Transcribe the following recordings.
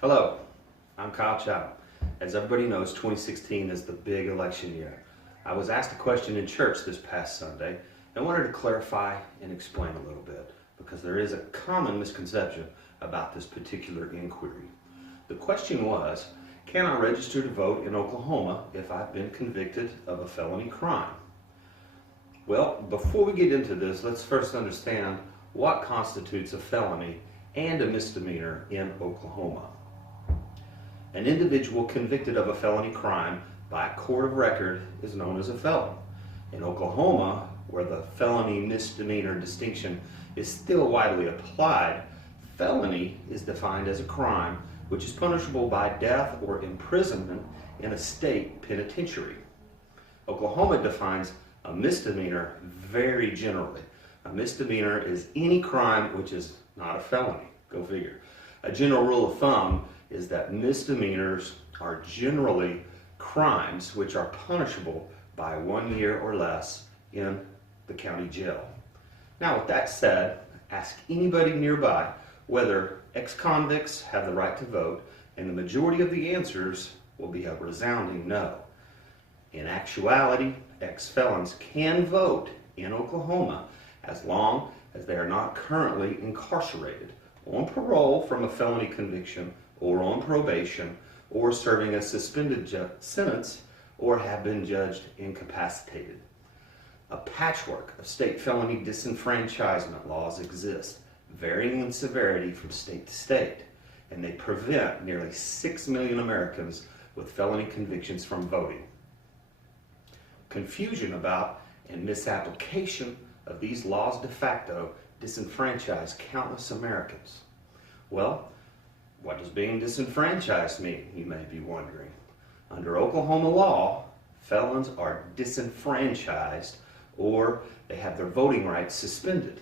Hello, I'm Kyle Chow. As everybody knows, 2016 is the big election year. I was asked a question in church this past Sunday and wanted to clarify and explain a little bit because there is a common misconception about this particular inquiry. The question was, can I register to vote in Oklahoma if I've been convicted of a felony crime? Well, before we get into this, let's first understand what constitutes a felony and a misdemeanor in Oklahoma. An individual convicted of a felony crime by a court of record is known as a felon. In Oklahoma, where the felony misdemeanor distinction is still widely applied, felony is defined as a crime which is punishable by death or imprisonment in a state penitentiary. Oklahoma defines a misdemeanor very generally. A misdemeanor is any crime which is not a felony. Go figure. A general rule of thumb is that misdemeanors are generally crimes which are punishable by 1 year or less in the county jail. Now, with that said, ask anybody nearby whether ex-convicts have the right to vote, and the majority of the answers will be a resounding no. In actuality, ex-felons can vote in Oklahoma as long as they are not currently incarcerated, on parole from a felony conviction, or on probation, or serving a suspended sentence, or have been judged incapacitated. A patchwork of state felony disenfranchisement laws exist, varying in severity from state to state, and they prevent nearly 6 million Americans with felony convictions from voting. Confusion about and misapplication of these laws de facto disenfranchise countless Americans. Well, what does being disenfranchised mean, you may be wondering? Under Oklahoma law, felons are disenfranchised, or they have their voting rights suspended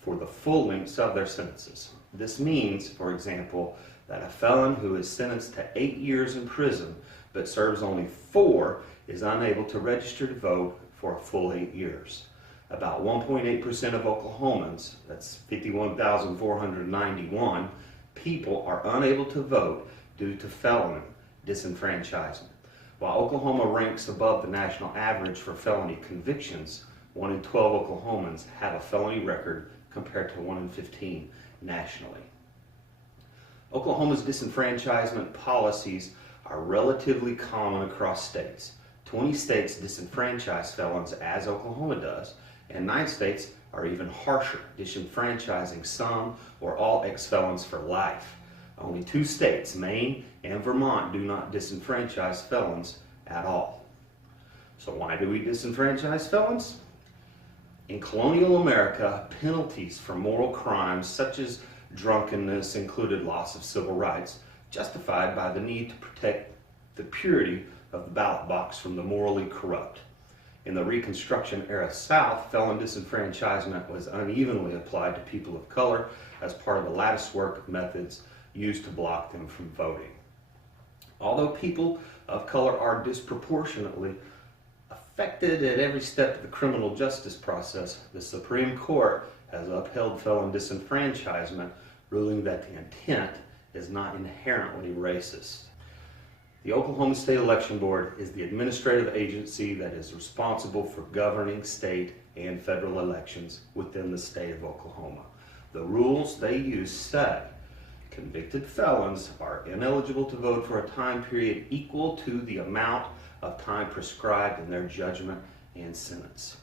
for the full lengths of their sentences. This means, for example, that a felon who is sentenced to 8 years in prison but serves only 4 is unable to register to vote for a full 8 years. About 1.8% of Oklahomans, that's 51,491 people, are unable to vote due to felony disenfranchisement. While Oklahoma ranks above the national average for felony convictions, 1 in 12 Oklahomans have a felony record compared to 1 in 15 nationally. Oklahoma's disenfranchisement policies are relatively common across states. 20 states disenfranchise felons as Oklahoma does, and 9 states are even harsher, disenfranchising some or all ex-felons for life. Only 2 states, Maine and Vermont, do not disenfranchise felons at all. So why do we disenfranchise felons? In colonial America, penalties for moral crimes such as drunkenness included loss of civil rights, justified by the need to protect the purity of the ballot box from the morally corrupt. In the Reconstruction era South, felon disenfranchisement was unevenly applied to people of color as part of the latticework of methods used to block them from voting. Although people of color are disproportionately affected at every step of the criminal justice process, the Supreme Court has upheld felon disenfranchisement, ruling that the intent is not inherently racist. The Oklahoma State Election Board is the administrative agency that is responsible for governing state and federal elections within the state of Oklahoma. The rules they use say convicted felons are ineligible to vote for a time period equal to the amount of time prescribed in their judgment and sentence.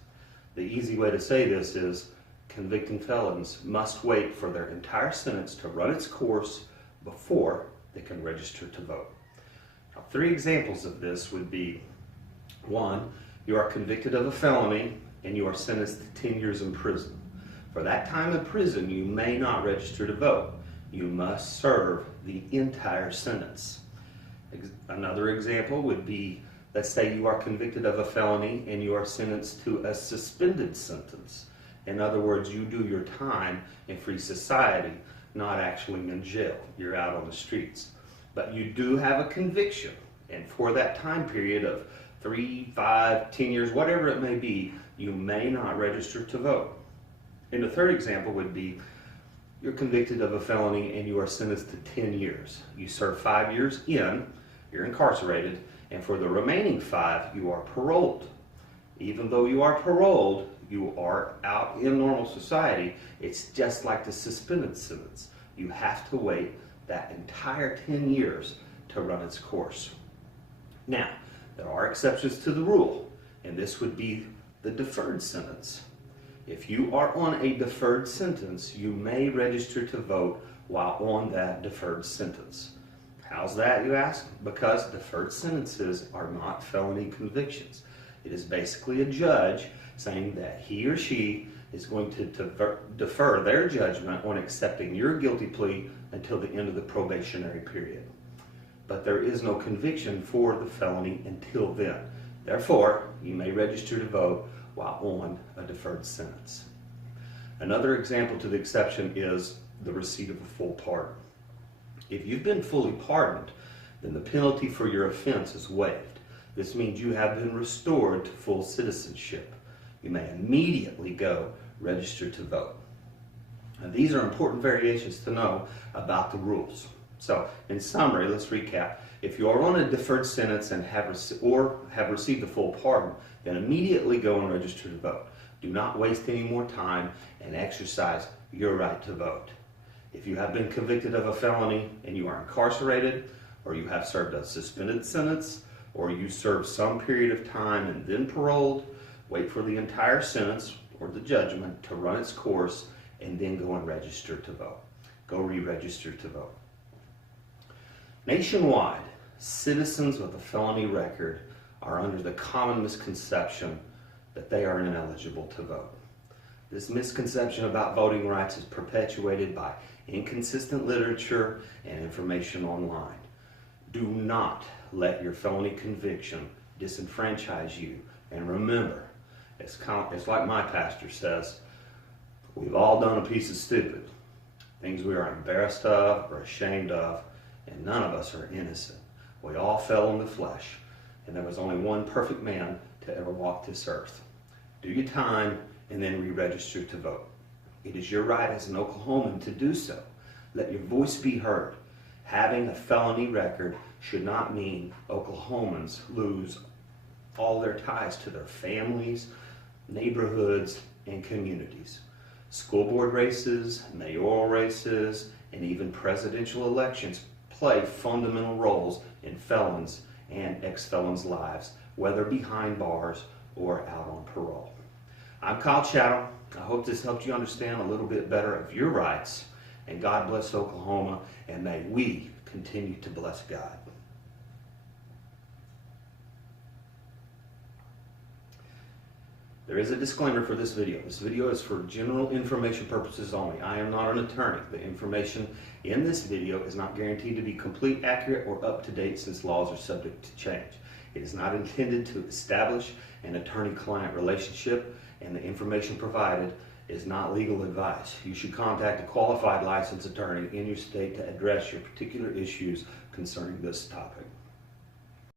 The easy way to say this is convicted felons must wait for their entire sentence to run its course before they can register to vote. 3 examples of this would be: 1, you are convicted of a felony and you are sentenced to 10 years in prison. For that time in prison, you may not register to vote. You must serve the entire sentence. Another example would be, let's say you are convicted of a felony and you are sentenced to a suspended sentence. In other words, you do your time in free society, not actually in jail. You're out on the streets. But you do have a conviction, and for that time period of 3, 5, 10 years, whatever it may be, you may not register to vote. And the third example would be you're convicted of a felony and you are sentenced to 10 years. You serve 5 years you're incarcerated, and for the remaining 5, you are paroled. Even though you are paroled, you are out in normal society. It's just like the suspended sentence. You have to wait that entire 10 years to run its course. Now, there are exceptions to the rule, and this would be the deferred sentence. If you are on a deferred sentence, you may register to vote while on that deferred sentence. How's that, you ask? Because deferred sentences are not felony convictions. It is basically a judge saying that he or she is going to defer their judgment on accepting your guilty plea until the end of the probationary period. But there is no conviction for the felony until then. Therefore, you may register to vote while on a deferred sentence. Another example to the exception is the receipt of a full pardon. If you've been fully pardoned, then the penalty for your offense is waived. This means you have been restored to full citizenship. You may immediately go register to vote. Now, these are important variations to know about the rules. So, in summary, let's recap. If you are on a deferred sentence and have received a full pardon, then immediately go and register to vote. Do not waste any more time and exercise your right to vote. If you have been convicted of a felony and you are incarcerated, or you have served a suspended sentence, or you served some period of time and then paroled, wait for the entire sentence or the judgment to run its course and then go and register to vote. Go re-register to vote. Nationwide, citizens with a felony record are under the common misconception that they are ineligible to vote. This misconception about voting rights is perpetuated by inconsistent literature and information online. Do not let your felony conviction disenfranchise you. And remember, it's like my pastor says, we've all done a piece of stupid. Things we are embarrassed of or ashamed of, and none of us are innocent. We all fell in the flesh, and there was only one perfect man to ever walk this earth. Do your time and then re-register to vote. It is your right as an Oklahoman to do so. Let your voice be heard. Having a felony record should not mean Oklahomans lose all their ties to their families, neighborhoods, and communities. School board races, mayoral races, and even presidential elections play fundamental roles in felons and ex-felons' lives, whether behind bars or out on parole. I'm Kyle Chatham. I hope this helped you understand a little bit better of your rights. And God bless Oklahoma, and may we continue to bless God. There is a disclaimer for this video. This video is for general information purposes only. I am not an attorney. The information in this video is not guaranteed to be complete, accurate, or up to date since laws are subject to change. It is not intended to establish an attorney-client relationship, and the information provided is not legal advice. You should contact a qualified licensed attorney in your state to address your particular issues concerning this topic.